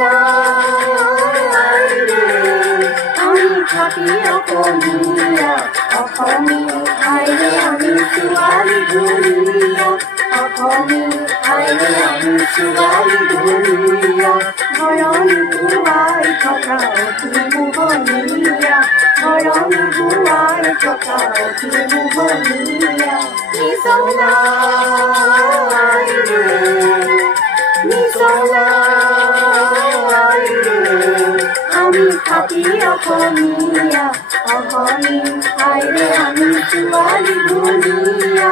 মিছলাই ৰে আমি থাকি অসমীয়া অসমীয়াই ৰে আমি ছোৱালী ধুনীয়া অসমীয়াই ৰে আমি ছোৱালী ধুনীয়া ঘৰণি বোৱাই থকা অতি মোহনীয়া ঘৰণি বোৱাই থকা অতি মোহনীয়া মিছলাই ৰে মিছলাই ৰে আমি খাটি অসমীয়া অসমীয়াই ৰে আমি ছোৱালী ধুনীয়া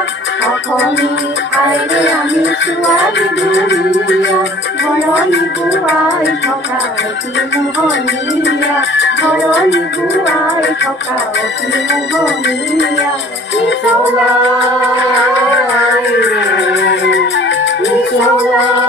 অসমীয়াই ৰে আমি ছোৱালী ধুনীয়া ঘৰণি বোৱাই থকা অতি মোহনীয়া ঘৰণি বোৱাই থকা অতি মোহনীয়া মিছলাই ৰে মিছলাই